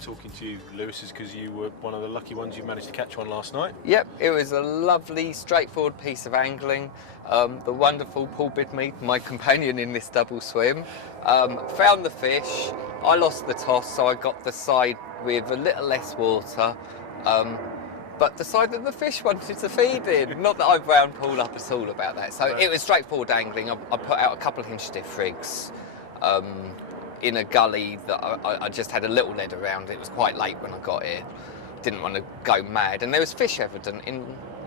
talking to you, Lewis, is because you were one of the lucky ones you managed to catch one last night. Yep, it was a lovely, straightforward piece of angling. The wonderful Paul Bidmead, my companion in this double swim, found the fish. I lost the toss, so I got the side with a little less water, but decided the fish wanted to feed in. Not that I wound Paul up at all about that. So it was straightforward angling. I put out a couple of hinge stiff rigs in a gully that I just had a little lead around. It was quite late when I got here. Didn't want to go mad, and there was fish evident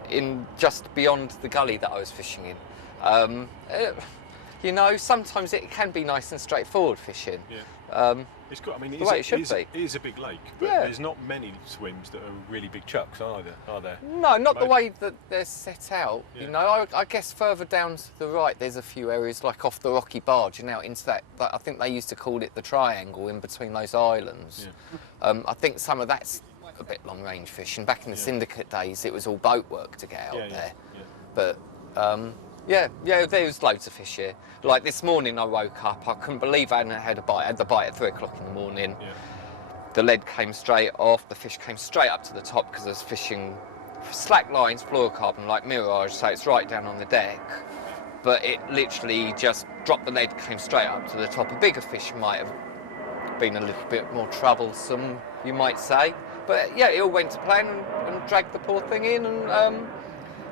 in just beyond the gully that I was fishing in. You know, sometimes it can be nice and straightforward fishing. Yeah. It's got. I mean, it is a big lake, but there's not many swims that are really big chucks, are there? No, not the way that they're set out. Yeah. You know, I guess further down to the right, there's a few areas like off the rocky barge, and out into that. I think they used to call it the triangle in between those islands. Yeah. I think some of that's a bit long range fishing. Back in the syndicate days, it was all boat work to get out there. Yeah. But yeah, there was loads of fish here. Like this morning I woke up, I couldn't believe I hadn't had a bite. I had the bite at 3 o'clock in the morning. Yeah. The lead came straight off, the fish came straight up to the top because I was fishing slack lines, fluorocarbon like Mirage, so it's right down on the deck. But it literally just dropped the lead, came straight up to the top. A bigger fish might have been a little bit more troublesome, you might say. But yeah, it all went to plan and dragged the poor thing in, and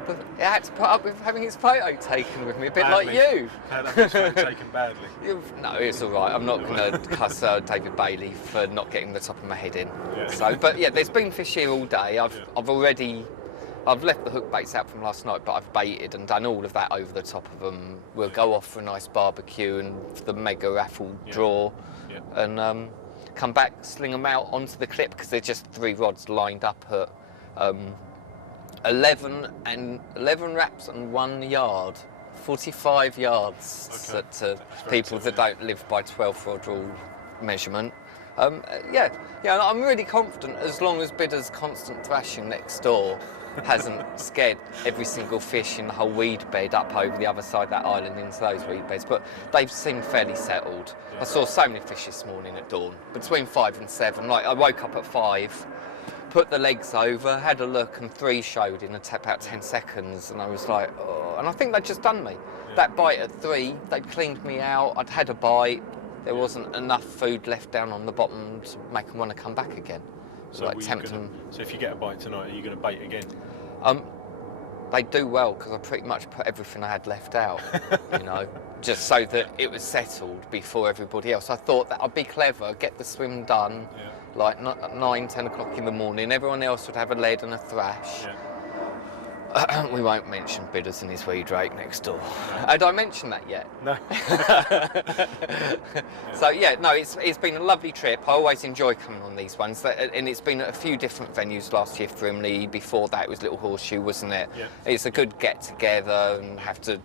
it had to put up with having his photo taken with me, a bit badly. Like you. Had his photo taken badly. No, it's all right. I'm not going to cuss David Bailey for not getting the top of my head in. Yeah. So, but yeah, there's been fish here all day. I've left the hook baits out from last night, but I've baited and done all of that over the top of them. We'll go off for a nice barbecue and the mega raffle draw, and come back, sling them out onto the clip because they're just 3 rods lined up at 11 wraps and 1 yard, 45 yards to people that don't live by 12 rod rule measurement. Yeah, I'm really confident as long as Bidder's constant thrashing next door hasn't scared every single fish in the whole weed bed up over the other side of that island into those weed beds, but they've seemed fairly settled. I saw so many fish this morning at dawn, between 5 and 7. Like I woke up at 5, put the legs over, had a look, and 3 showed in about 10 seconds, and I was like, oh, and I think they'd just done me. Yeah. That bite at 3, they'd cleaned me out, I'd had a bite, there wasn't enough food left down on the bottom to make them want to come back again. So, like, so if you get a bite tonight, are you going to bait again? They do well, because I pretty much put everything I had left out, you know, just so that it was settled before everybody else. I thought that I'd be clever, get the swim done, like 9, 10 o'clock in the morning. Everyone else would have a lead and a thrash. Yeah. We won't mention Bidders and his wee drake next door. No. Had I mentioned that yet? No. So yeah, no, it's been a lovely trip. I always enjoy coming on these ones, and it's been at a few different venues last year. Frimley, before that it was Little Horseshoe, wasn't it? Yeah. It's a good get together and have to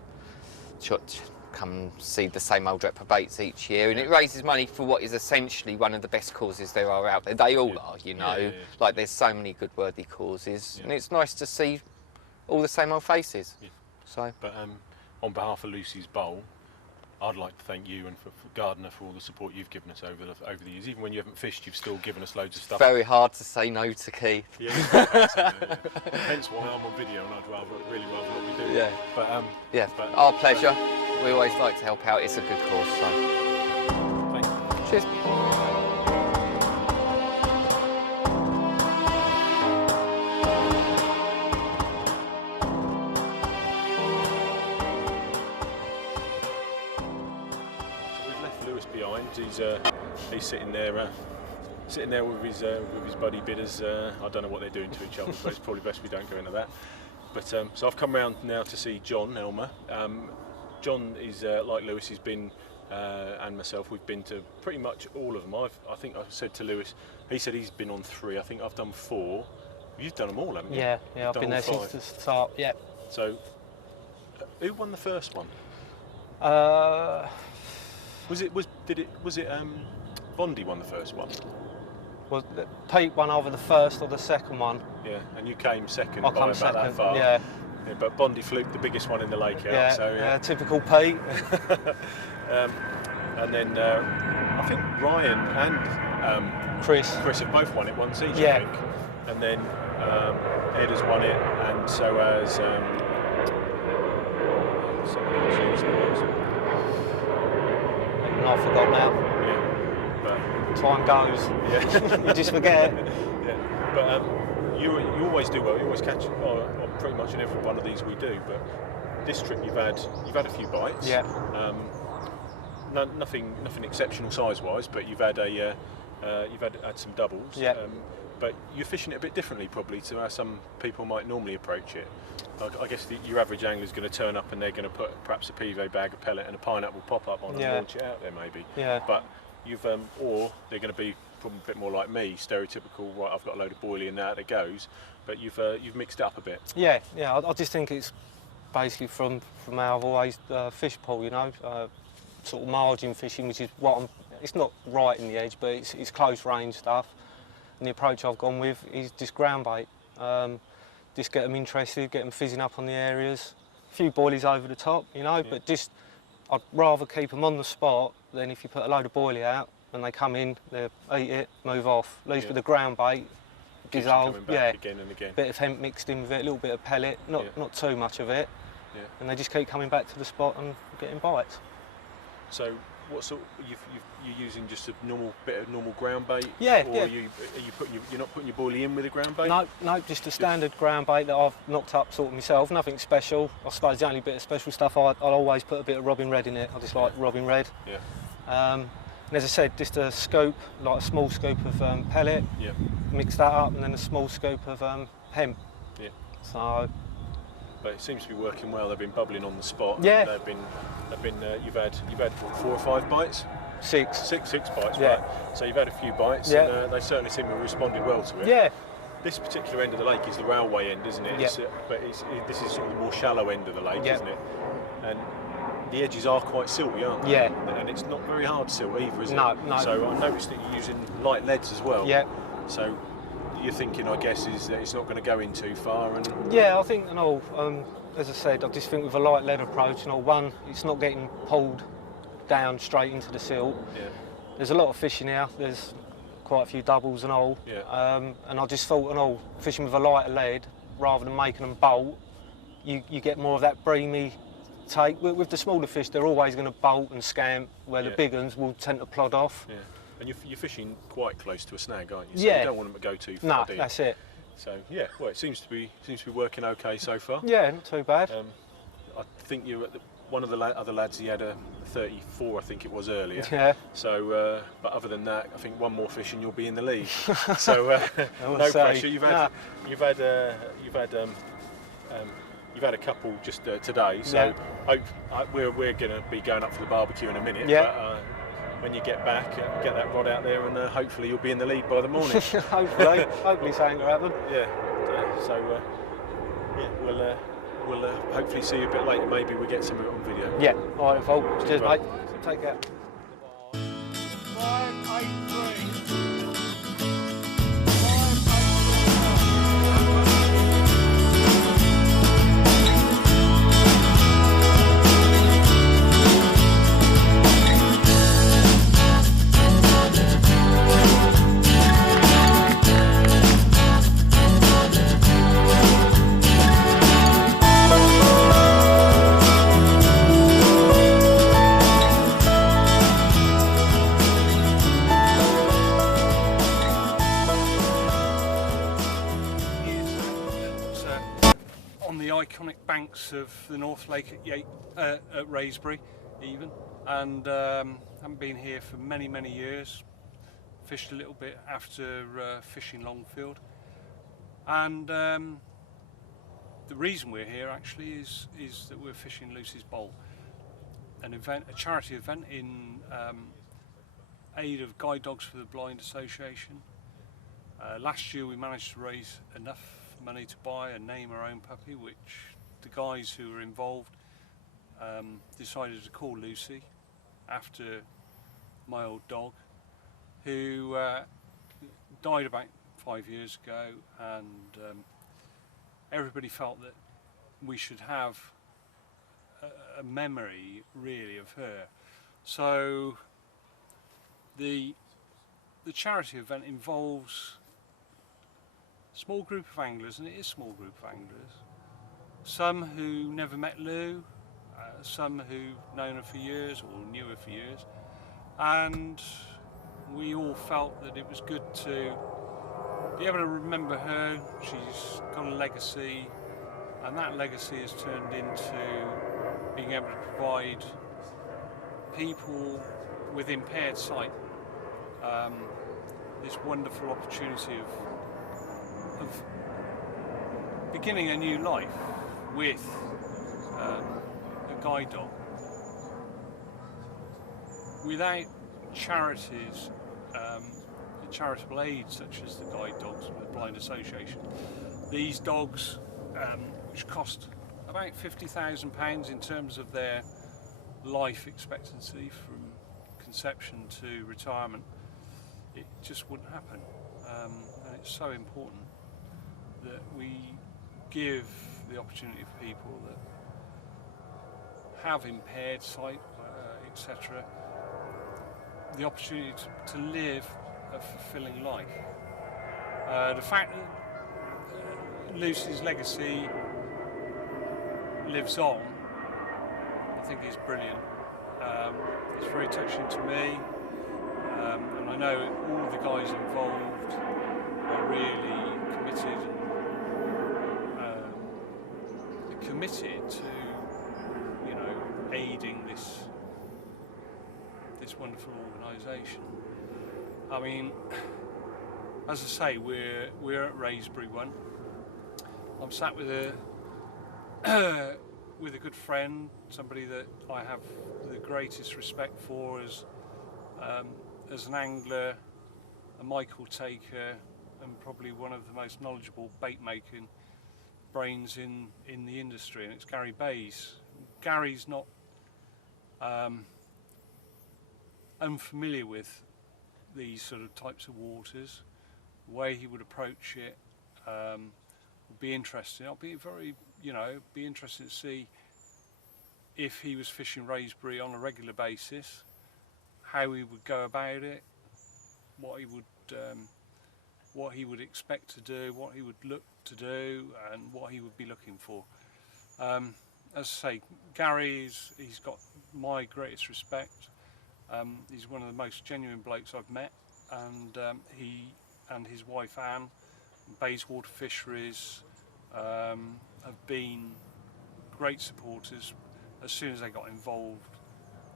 come see the same old reprobates each year, and it raises money for what is essentially one of the best causes there are out there. They all are, you know. Like there's so many good worthy causes, and it's nice to see all the same old faces. Yeah. So, but on behalf of Lucy's Bowl, I'd like to thank you and for Gardner for all the support you've given us over the years. Even when you haven't fished, you've still given us loads of stuff. Very hard to say no to Keith. Yeah, hence why I'm on video, and I'd really rather not be doing. Yeah. But our pleasure. We always like to help out. It's a good cause. So, thank you. Cheers. He's sitting there with his buddy Bidders. I don't know what they're doing to each other, but it's probably best we don't go into that. But so I've come round now to see John Elmer. John is like Lewis. He's been and myself. We've been to pretty much all of them. I think I said to Lewis. He said he's been on 3. I think I've done 4. You've done them all, haven't you? Yeah. I've been there since the start. Yeah. So, who won the first one? Was it Bondi won the first one? Was Pete won over the first or the second one? Yeah, and you came second I by came about second, that far. Yeah. But Bondi fluked the biggest one in the lake out. Yeah, so typical Pete. And then I think Ryan and Chris. Chris have both won it once each, Yeah. I think. And then Ed has won it, and so has someone else. I forgot now. Yeah, but Time goes. yeah, You just forget. yeah. But you always do well. You always catch pretty much in every one of these we do. But this trip you've had a few bites. Yeah. Nothing exceptional size-wise, but you've had had some doubles. Yeah. But you're fishing it a bit differently probably to how some people might normally approach it. I guess your average angler is going to turn up and they're going to put perhaps a PV bag, a pellet and a pineapple pop-up on and launch it out there maybe. Yeah. But you've or they're going to be probably a bit more like me, stereotypical, right, I've got a load of boilie and out it goes. But you've mixed it up a bit. Yeah. I just think it's basically from how I've always fished pool, you know, sort of margin fishing, which is what it's not right in the edge, but it's close range stuff. And the approach I've gone with is just ground bait. Just get them interested, get them fizzing up on the areas. A few boilies over the top, you know, but just I'd rather keep them on the spot than if you put a load of boilie out and they come in, they eat it, move off. At least with the ground bait, Keeps them coming back again and again. Bit of hemp mixed in with it, a little bit of pellet, not too much of it. Yeah. And they just keep coming back to the spot and getting bites. So what sort you're using just a bit of normal ground bait? Yeah, or yeah. You're not putting your boilie in with a ground bait? No, just a standard ground bait that I've knocked up sort of myself. Nothing special. I suppose the only bit of special stuff I'll always put a bit of Robin Red in it. I just like Robin Red. Yeah. And as I said, just a scoop, like a small scoop of pellet. Yeah. Mix that up, and then a small scoop of hemp. Yeah. So. But it seems to be working well. They've been bubbling on the spot. Yeah. They've been. You've had 4 or 5 bites. Six bites, yeah. right? So you've had a few bites, yeah. And they certainly seem to have responded well to it. Yeah. This particular end of the lake is the railway end, isn't it? Yeah. This is sort of the more shallow end of the lake, yeah. isn't it? And the edges are quite silty, aren't they? Yeah. And it's not very hard silt either, is it? No. So I noticed that you're using light leads as well. Yeah. So you're thinking, I guess, is that it's not going to go in too far. And yeah, I think, as I said, I just think with a light lead approach, one, it's not getting pulled down straight into the silt. Yeah. There's a lot of fish in here. There's quite a few doubles and all. Yeah. And I just thought, fishing with a lighter lead rather than making them bolt, you get more of that breamy take. With the smaller fish, they're always going to bolt and scamp, where the big ones will tend to plod off. Yeah. And you're fishing quite close to a snag, aren't you? So yeah. You don't want them to go too far. No, do you? that's it. So yeah, well, it seems to be working okay so far. Yeah, not too bad. I think you were one of the other lads. He had a 34, I think it was earlier. Yeah. So, but other than that, I think one more fish and you'll be in the lead. So no pressure. You've had a couple just today. So we're going to be going up for the barbecue in a minute. Yeah. But, when you get back, get that rod out there, and hopefully you'll be in the lead by the morning. hopefully something will happen. Yeah. So we'll hopefully see you a bit later. Maybe we get some of it on video. Yeah. All right, folks. Cheers, mate. Take care. 583. Iconic banks of the North Lake at Wraysbury, even, and haven't been here for many years. Fished a little bit after fishing Longfield, and the reason we're here actually is that we're fishing Lucy's Bowl, an event, a charity event in aid of Guide Dogs for the Blind Association. Last year we managed to raise enough money to buy and name our own puppy, which the guys who were involved decided to call Lucy after my old dog, who died about 5 years ago, and everybody felt that we should have a memory really of her. So the charity event involves a small group of anglers, and it is a small group of anglers. Some who never met Lou, some who've known her for years or knew her for years, and we all felt that it was good to be able to remember her. She's got a legacy, and that legacy has turned into being able to provide people with impaired sight this wonderful opportunity of beginning a new life with a guide dog. Without charities, charitable aid such as the Guide Dogs and the Blind Association, these dogs, which cost about £50,000 in terms of their life expectancy from conception to retirement, it just wouldn't happen. And it's so important that we give the opportunity for people that have impaired sight, etc., the opportunity to live a fulfilling life. The fact that Lucy's legacy lives on, I think is brilliant. It's very touching to me, and I know all the guys involved are really committed to, you know, aiding this wonderful organisation. I mean, as I say, we're at Wraysbury 1. I'm sat with a good friend, somebody that I have the greatest respect for as an angler, a Michael taker, and probably one of the most knowledgeable bait making brains in the industry, and it's Gary Bays. Gary's not unfamiliar with these sort of types of waters. The way he would approach it would be interesting. I'll be be interested to see if he was fishing Wraysbury on a regular basis, how he would go about it, what he would expect to do, what he would look to do, and what he would be looking for. As I say, he's got my greatest respect. He's one of the most genuine blokes I've met, and he and his wife Anne, Bayswater Fisheries, have been great supporters as soon as they got involved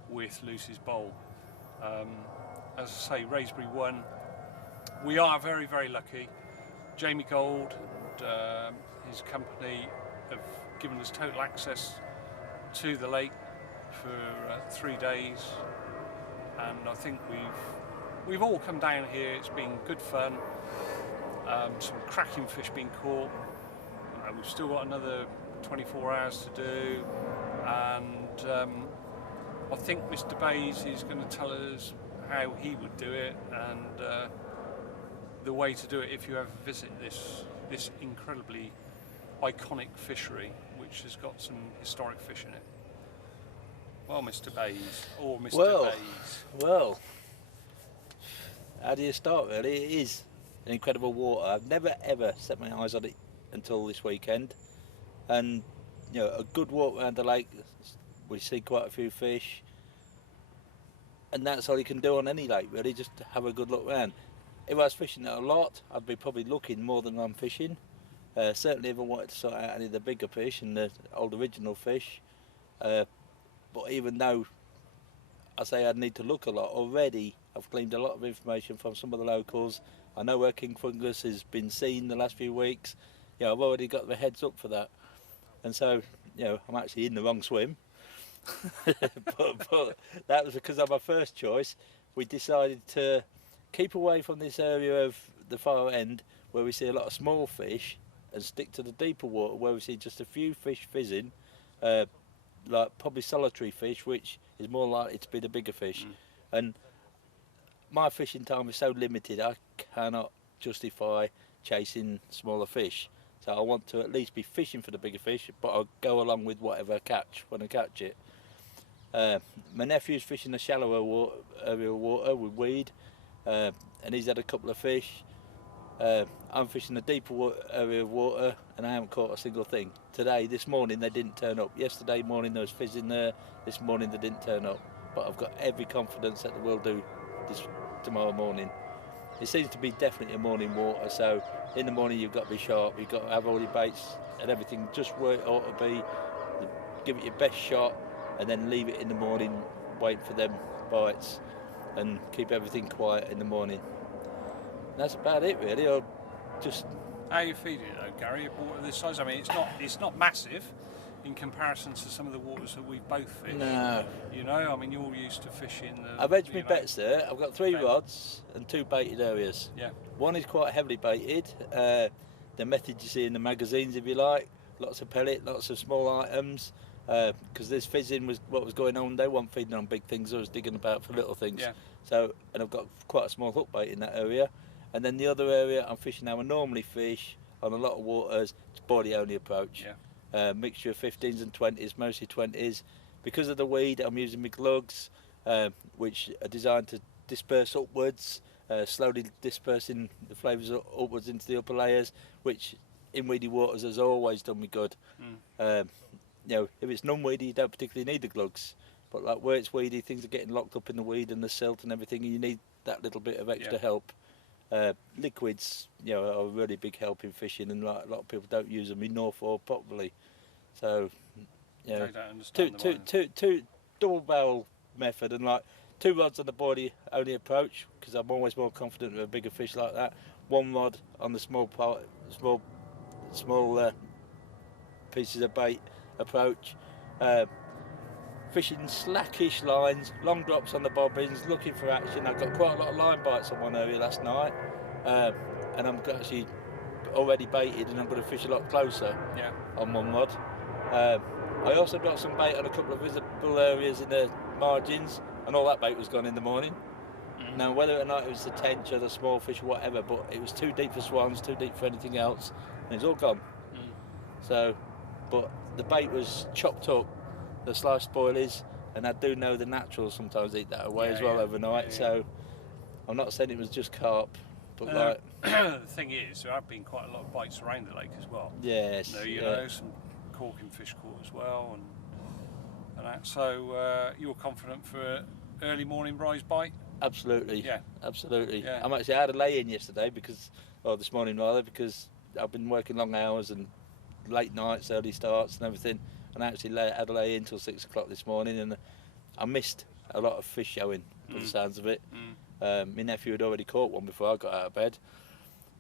with Lucy's Bowl. As I say, Wraysbury 1, we are very, very lucky. Jamie Gold and his company have given us total access to the lake for 3 days, and I think we've all come down here. It's been good fun. Some cracking fish being caught. We've still got another 24 hours to do, and I think Mr. Bays is going to tell us how he would do it, and the way to do it if you ever visit this incredibly iconic fishery, which has got some historic fish in it. Well, Mr. Bays, or Mr. Bays. Well, how do you start, really? It is an incredible water. I've never ever set my eyes on it until this weekend, and you know, a good walk around the lake, we see quite a few fish, and that's all you can do on any lake, really, just to have a good look around. If I was fishing it a lot, I'd be probably looking more than I'm fishing. Certainly if I wanted to sort out any of the bigger fish and the old original fish, but even though I say I'd need to look a lot, already I've gleaned a lot of information from some of the locals. I know where king fungus has been seen the last few weeks. You know, I've already got the heads up for that, and so you know, I'm actually in the wrong swim. but that was because of my first choice. We decided to keep away from this area of the far end where we see a lot of small fish, and stick to the deeper water where we see just a few fish fizzing, like probably solitary fish, which is more likely to be the bigger fish. And my fishing time is so limited, I cannot justify chasing smaller fish. So I want to at least be fishing for the bigger fish, but I'll go along with whatever I catch when I catch it. My nephew's fishing a shallower area of water with weed, and he's had a couple of fish. I'm fishing a deeper area of water, and I haven't caught a single thing. This morning, they didn't turn up. Yesterday morning, there was fish in there. This morning, they didn't turn up. But I've got every confidence that they will do this tomorrow morning. It seems to be definitely a morning water, so in the morning you've got to be sharp. You've got to have all your baits and everything just where it ought to be. Give it your best shot, and then leave it in the morning, wait for them bites, and keep everything quiet in the morning. That's about it, really. I'll just. How are you feeding it though, Gary? A water this size? I mean, it's not massive in comparison to some of the waters that we've both fished. No. You know, I mean, you're used to fishing. I've edged my bets there. I've got 3 rods and 2 baited areas. Yeah. One is quite heavily baited. The method you see in the magazines, if you like. Lots of pellet, lots of small items. Because this fizzing was what was going on. They weren't feeding on big things. I was digging about for little things. Yeah. So, and I've got quite a small hook bait in that area. And then the other area I'm fishing how I normally fish on a lot of waters. It's body only approach. Yeah. Mixture of 15s and 20s, mostly 20s. Because of the weed, I'm using my glugs, which are designed to disperse upwards, slowly dispersing the flavours upwards into the upper layers, which in weedy waters has always done me good. You know, if it's non-weedy, you don't particularly need the glugs. But like where it's weedy, things are getting locked up in the weed and the silt and everything, and you need that little bit of extra help. Liquids, you know, are a really big help in fishing, and like a lot of people don't use them enough or properly. So, you know, two double barrel method, and like 2 rods on the body only approach, because I'm always more confident with a bigger fish like that. 1 rod on the small pieces of bait approach. Fishing slackish lines, long drops on the bobbins, looking for action. I got quite a lot of line bites on one area last night, and I'm actually already baited, and I'm going to fish a lot closer on 1 rod. I also got some bait on a couple of visible areas in the margins, and all that bait was gone in the morning. Now, whether or not it was the tench or the small fish or whatever, but it was too deep for swans, too deep for anything else, and it's all gone. So, but the bait was chopped up, the sliced boilies, and I do know the naturals sometimes eat that away as well overnight. So I'm not saying it was just carp, but like the thing is, there have been quite a lot of bites around the lake as well. Yes. You know, some corking fish caught as well, and that. So you're confident for an early morning rise bite? Absolutely. Yeah. Absolutely. Yeah. I'm actually out of lay-in yesterday or this morning rather, because I've been working long hours and late nights, early starts and everything. And I actually had a lay in till 6 o'clock this morning, and I missed a lot of fish showing, by the sounds of it. My nephew had already caught one before I got out of bed,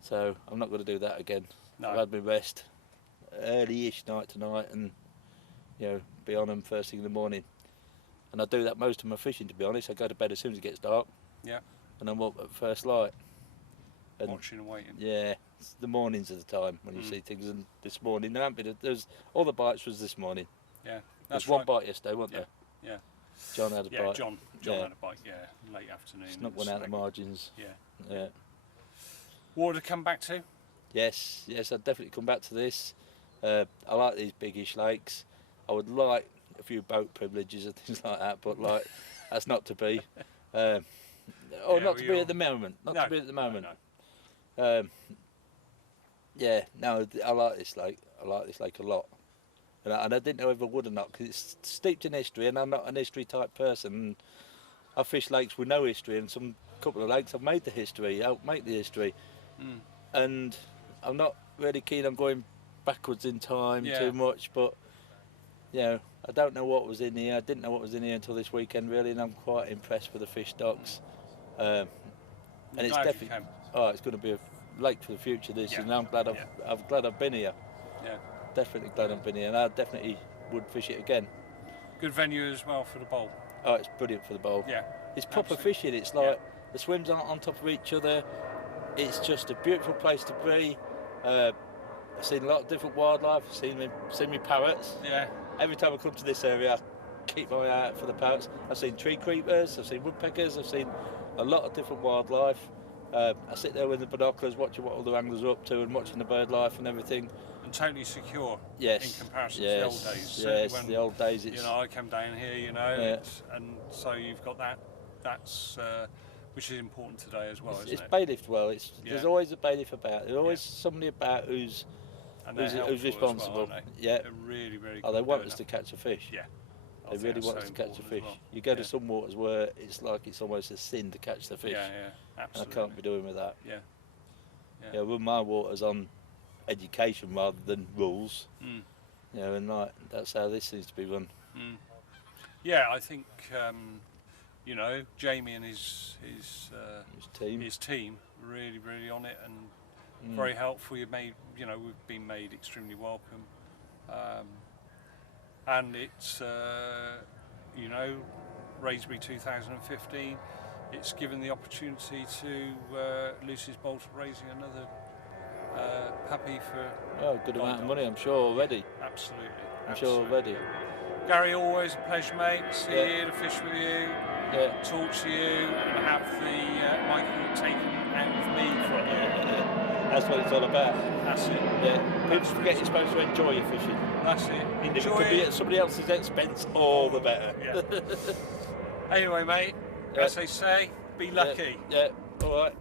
so I'm not going to do that again. No. I've had my rest, early-ish night tonight, and you know, be on them first thing in the morning. And I do that most of my fishing, to be honest. I go to bed as soon as it gets dark. Yeah. And I'm up at first light. And watching and waiting. yeah, the mornings are the time when you see things. And this morning there haven't been. All the bites was this morning. Yeah. There's one bite yesterday, wasn't there? Yeah. John had a bite. John had a bite. Yeah, late afternoon. Snuck one out of the margins. Yeah. Water to come back to? Yes, I'd definitely come back to this. I like these biggish lakes. I would like a few boat privileges and things like that, but like that's not to be. Not to be at the moment. Not to be at the moment. No. I like this lake. I like this lake a lot. And I didn't know if I would or not, because it's steeped in history, and I'm not an history type person. I fish lakes with no history, and some couple of lakes I've made the history, helped make the history. And I'm not really keen on going backwards in time too much, but you know, I don't know what was in here. I didn't know what was in here until this weekend, really, and I'm quite impressed with the fish stocks. And it's definitely, it's going to be a lake for the future. This, and I'm glad I've been here. Yeah. Definitely glad I've been here, and I definitely would fish it again. Good venue as well for the bowl. Oh, it's brilliant for the bowl. Yeah. It's proper fishing. It's like the swims aren't on top of each other. It's just a beautiful place to be. I've seen a lot of different wildlife. I've seen me parrots. Yeah. Every time I come to this area, I keep my eye out for the parrots. I've seen tree creepers. I've seen woodpeckers. I've seen a lot of different wildlife. I sit there with the binoculars, watching what other anglers are up to, and watching the bird life and everything. and totally secure. Yes. In comparison yes. to the old days. Yes. Certainly when, The old days. It's, you know, I come down here, you know, Yeah. and so you've got that. That's which is important today as well, isn't it's it? bailiffed well. It's Yeah. There's always a bailiff about. There's always somebody about who's And they're helpful as responsible. well, aren't they? Yeah. They're really, really. Oh, they good want doing us that. to catch a fish. Yeah. I They think really that's want so us to catch a important fish. as well. You go Yeah. to some waters where it's like it's almost a sin to catch the fish. Yeah, And I absolutely. can't be doing with that. Yeah. Yeah, well, my water's on education rather than rules. Mm. You know, and like that's how this needs to be run. Mm. Yeah, I think you know, Jamie and his team really, really on it and very helpful. We've been made extremely welcome, and it's you know, Wraysbury 2015. It's given the opportunity to Lucy's Bolt raising another puppy for. Oh, good amount of money, I'm sure already. Absolutely. I'm sure already. Gary, always a pleasure, mate. See you, to fish with you, Yeah. talk to you, and have the Michael taken out of me from you. That's what it's all about. That's it. Yeah. People forget you're supposed to enjoy your fishing. That's it. If it Enjoy could be it. at somebody else's expense, all the better. Yeah. Anyway, mate, Yeah. as they say, be lucky. Yeah. All right.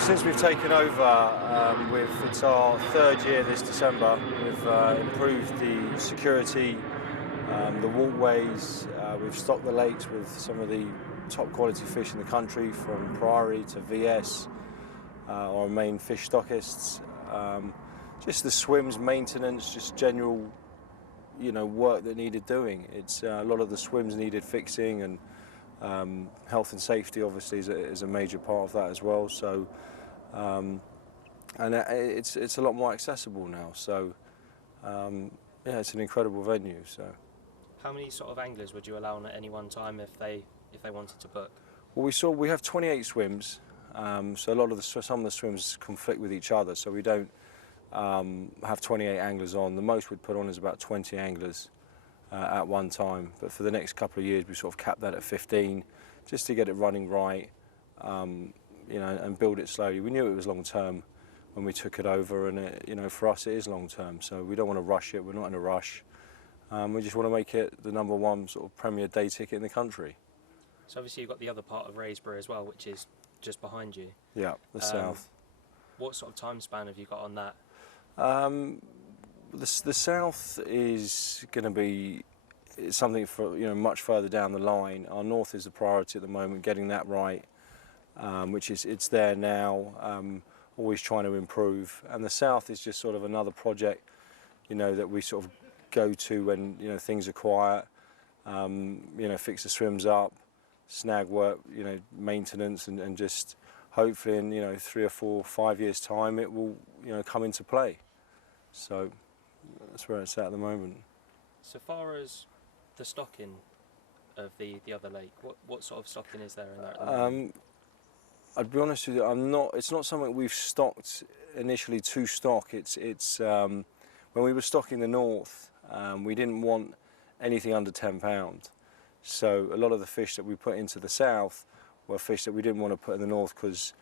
Since we've taken over, it's our third year this December. We've improved the security, the walkways. We've stocked the lakes with some of the top quality fish in the country, from Priory to VS, our main fish stockists. Just the swims, maintenance, just general, work that needed doing. It's a lot of the swims needed fixing, and health and safety obviously is a major part of that as well. So, and it's a lot more accessible now. So, yeah, it's an incredible venue. So, how many sort of anglers would you allow on at any one time if they wanted to book? Well, we have 28 swims. So a lot of some of the swims conflict with each other. So we don't have 28 anglers on. The most we'd put on is about 20 anglers at one time. But for the next couple of years, we sort of capped that at 15, just to get it running right, and build it slowly. We knew it was long term when we took it over, and for us it is long term. So we don't want to rush it. We're not in a rush. We just want to make it the #1 sort of premier day ticket in the country. So obviously you've got the other part of Wraysbury as well, which is just behind you. Yeah, the south. What sort of time span have you got on that? The south is going to be something for much further down the line. Our north is the priority at the moment, getting that right, which is it's there now. Always trying to improve, and the south is just sort of another project, that we sort of go to when things are quiet. Fix the swims up, snag work, you know, maintenance, and just hopefully in, you know, 3 or 4, 5 years time it will, you know, come into play. So that's where it's at the moment. So far as the stocking of the other lake, what sort of stocking is there in that at the moment? I'd be honest with you, it's not something we've stocked initially to stock. It's when we were stocking the north, we didn't want anything under £10. So a lot of the fish that we put into the south were fish that we didn't want to put in the north, because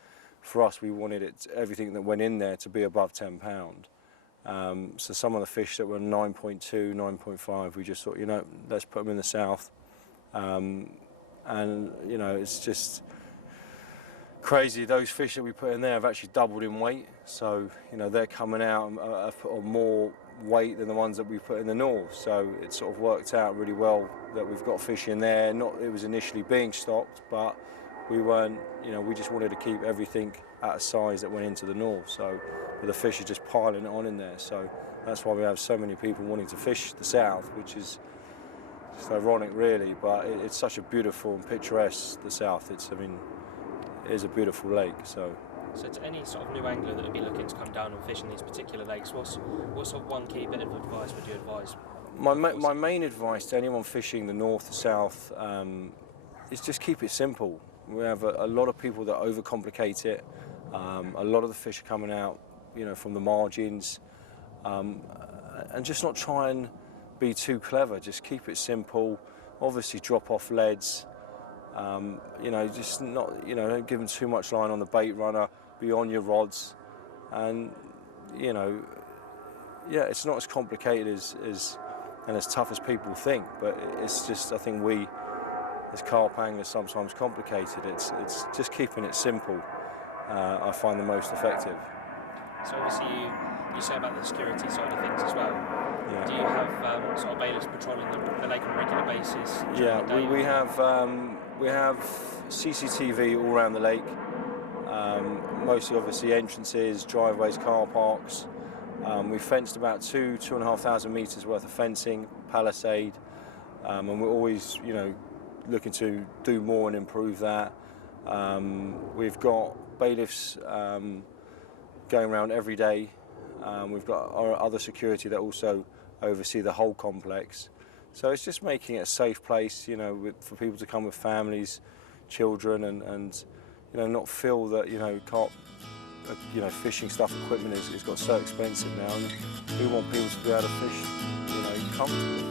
for us we wanted everything that went in there to be above £10. So some of the fish that were 9.2, 9.5, we just thought, you know, let's put them in the south. And you know, it's just crazy. Those fish that we put in there have actually doubled in weight. So you know, they're coming out of more weight than the ones that we put in the north. So it sort of worked out really well that we've got fish in there. It was initially being stocked, but we weren't, you know, we just wanted to keep everything at a size that went into the north. So the fish are just piling it on in there. So that's why we have so many people wanting to fish the south, which is just ironic really, but it's such a beautiful and picturesque, the south. I mean, it is a beautiful lake. So to any sort of new angler that would be looking to come down and fish in these particular lakes, what sort of one key bit of advice would you advise? My main advice to anyone fishing the north, the south, is just keep it simple. We have a lot of people that overcomplicate it. A lot of the fish are coming out, you know, from the margins, and just not try and be too clever. Just keep it simple. Obviously, drop off leads. You know, just not, you know, don't give them too much line on the bait runner. Be on your rods, and you know, yeah, it's not as complicated and as tough as people think. But it's just, I think we, as carp anglers, sometimes complicated. It's just keeping it simple. I find the most effective. So obviously you say about the security side of things as well. Yeah. Do you have sort of bailiffs patrolling the lake on a regular basis? Yeah, we have CCTV all around the lake. Mostly obviously entrances, driveways, car parks. We've fenced about 2,500 metres worth of fencing, palisade, and we're always, you know, looking to do more and improve that. We've got bailiffs going around every day. We've got our other security that also oversee the whole complex. So it's just making it a safe place, you know, for people to come with families, children, and you know, not feel that, you know, carp, you know, fishing stuff, equipment has got so expensive now, and we want people to be able to fish, you know, comfortably.